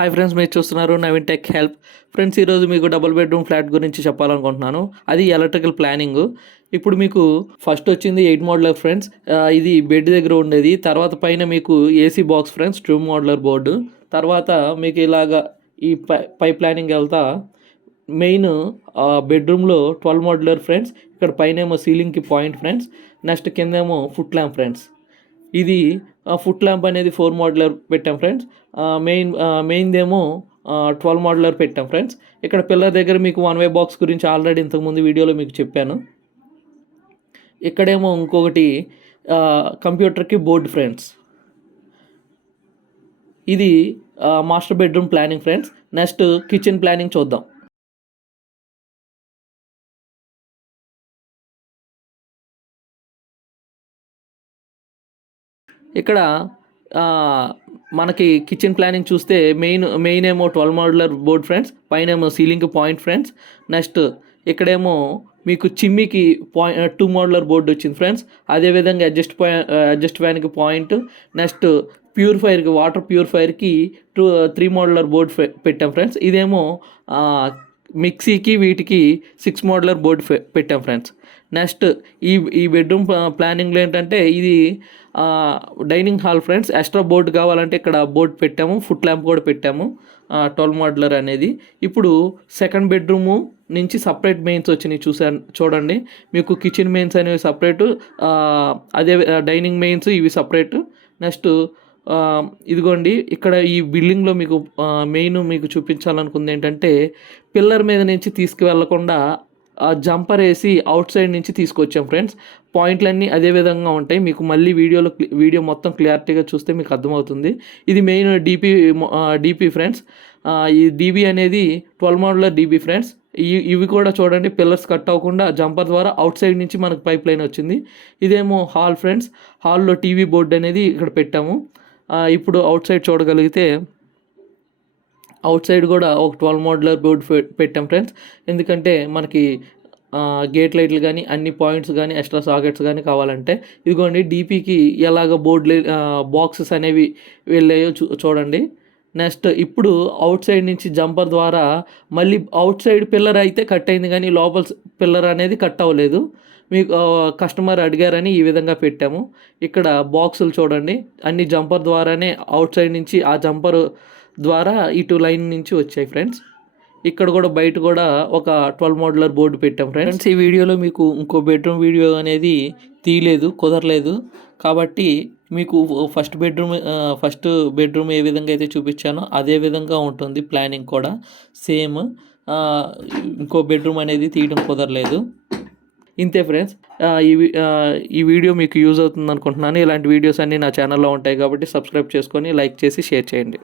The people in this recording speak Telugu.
హాయ్ ఫ్రెండ్స్, మీరు చూస్తున్నారు నవీన్ టెక్ హెల్ప్. ఫ్రెండ్స్, ఈరోజు మీకు డబుల్ బెడ్రూమ్ ఫ్లాట్ గురించి చెప్పాలనుకుంటున్నాను. అది ఎలక్ట్రికల్ ప్లానింగ్. ఇప్పుడు మీకు ఫస్ట్ వచ్చింది 8 మోడ్యులర్ ఫ్రెండ్స్. ఇది బెడ్ దగ్గర ఉండేది. తర్వాత పైన మీకు AC box friends, 2 modular board. తర్వాత మీకు ఇలాగా ఈ పై ప్లానింగ్ వెళ్తా మెయిన్ బెడ్రూమ్లో 12 మోడ్యులర్ ఫ్రెండ్స్. ఇక్కడ పైన ఏమో సీలింగ్కి పాయింట్ ఫ్రెండ్స్. నెక్స్ట్ కిందేమో ఫుట్ ల్యాంప్ ఫ్రెండ్స్. ఇది ఫుట్ ల్యాంప్ అనేది 4 మోడ్యులర్ పెట్టాం ఫ్రెండ్స్. మెయిన్దేమో 12 మోడ్యులర్ పెట్టాం ఫ్రెండ్స్. ఇక్కడ పిల్లర్ దగ్గర మీకు 1 వే బాక్స్ గురించి ఆల్రెడీ ఇంతకుముందు వీడియోలో మీకు చెప్పాను. ఇక్కడేమో ఇంకొకటి కంప్యూటర్కి బోర్డ్ ఫ్రెండ్స్. ఇది master bedroom planning friends. Next kitchen planning చూద్దాం. ఇక్కడ మనకి కిచెన్ ప్లానింగ్ చూస్తే మెయిన్ ఏమో 12 మోడ్యులర్ బోర్డ్ ఫ్రెండ్స్. పైన ఏమో సీలింగ్కి పాయింట్ ఫ్రెండ్స్. నెక్స్ట్ ఇక్కడేమో మీకు చిమ్మికి 2 మోడ్యులర్ బోర్డు వచ్చింది ఫ్రెండ్స్. అదేవిధంగా అడ్జస్ట్ ఫ్యాన్కి పాయింట్. నెక్స్ట్ ప్యూరిఫైర్కి, వాటర్ ప్యూరిఫైర్కి 3 మోడ్యులర్ బోర్డు పెట్టాం ఫ్రెండ్స్. ఇదేమో మిక్సీకి వీటికి 6 మోడ్యులర్ బోర్డు పెట్టాం ఫ్రెండ్స్. నెక్స్ట్ ఈ బెడ్రూమ్ ప్లానింగ్లో ఏంటంటే ఇది dining hall friends. Extra board కావాలంటే ఇక్కడ బోర్డు పెట్టాము, ఫుట్ ల్యాంప్ కూడా పెట్టాము, 12 మోడ్యులర్ అనేది. ఇప్పుడు సెకండ్ బెడ్రూము నుంచి సపరేట్ మెయిన్స్ వచ్చినాయి చూడండి. మీకు కిచెన్ మెయిన్స్ అనేవి సపరేటు, అదే డైనింగ్ మెయిన్స్ ఇవి సపరేటు. నెక్స్ట్ ఇదిగోండి, ఇక్కడ ఈ బిల్డింగ్లో మీకు మెయిన్ మీకు చూపించాలనుకుంది ఏంటంటే పిల్లర్ మీద నుంచి తీసుకువెళ్ళకుండా జంపర్ వేసి అవుట్ సైడ్ నుంచి తీసుకొచ్చాం ఫ్రెండ్స్. పాయింట్లన్నీ అదే విధంగా ఉంటాయి. మీకు మళ్ళీ వీడియో మొత్తం క్లారిటీగా చూస్తే మీకు అర్థమవుతుంది. ఇది మెయిన్ డీపీ ఫ్రెండ్స్. ఈ డీబీ అనేది 12 మోడ్యులర్ డీబీ ఫ్రెండ్స్. ఇవి కూడా చూడండి, పిల్లర్స్ కట్ అవ్వకుండా జంపర్ ద్వారా అవుట్ సైడ్ నుంచి మనకు పైప్ లైన్ వచ్చింది. ఇదేమో హాల్ ఫ్రెండ్స్. హాల్లో టీవీ బోర్డు అనేది ఇక్కడ పెట్టాము. ఇప్పుడు అవుట్ సైడ్ చూడగలిగితే అవుట్ సైడ్ కూడా ఒక 12 మోడ్యులర్ బోర్డు పెట్టాం ఫ్రెండ్స్. ఎందుకంటే మనకి గేట్ లైట్లు కానీ అన్ని పాయింట్స్ కానీ ఎక్స్ట్రా సాకెట్స్ కానీ కావాలంటే. ఇదిగోండి, డీపీకి ఎలాగ బాక్సెస్ అనేవి వెళ్ళాయో చూడండి. నెక్స్ట్ ఇప్పుడు అవుట్ సైడ్ నుంచి జంపర్ ద్వారా మళ్ళీ అవుట్ సైడ్ పిల్లర్ అయితే కట్ అయింది, కానీ లోపల పిల్లర్ అనేది కట్ అవ్వలేదు. మీకు కస్టమర్ అడిగారని ఈ విధంగా పెట్టాము. ఇక్కడ బాక్సులు చూడండి, అన్ని జంపర్ ద్వారానే అవుట్ సైడ్ నుంచి ఆ జంపర్ ద్వారా ఇటు లైన్ నుంచి వచ్చాయి ఫ్రెండ్స్. ఇక్కడ కూడా బయట కూడా ఒక 12 మోడ్యులర్ బోర్డు పెట్టాం ఫ్రెండ్స్. ఈ వీడియోలో మీకు ఇంకో బెడ్రూమ్ వీడియో అనేది కుదరలేదు. కాబట్టి మీకు ఫస్ట్ బెడ్రూమ్ ఏ విధంగా అయితే చూపించానో అదే విధంగా ఉంటుంది ప్లానింగ్ కూడా సేమ్. ఇంకో బెడ్రూమ్ అనేది తీయడం కుదరలేదు. ఇంతే ఫ్రెండ్స్. ఈ వీడియో మీకు యూజ్ అవుతుంది అనుకుంటున్నాను. ఇలాంటి వీడియోస్ అన్నీ నా ఛానల్లో ఉంటాయి కాబట్టి సబ్స్క్రైబ్ చేసుకొని లైక్ చేసి షేర్ చేయండి.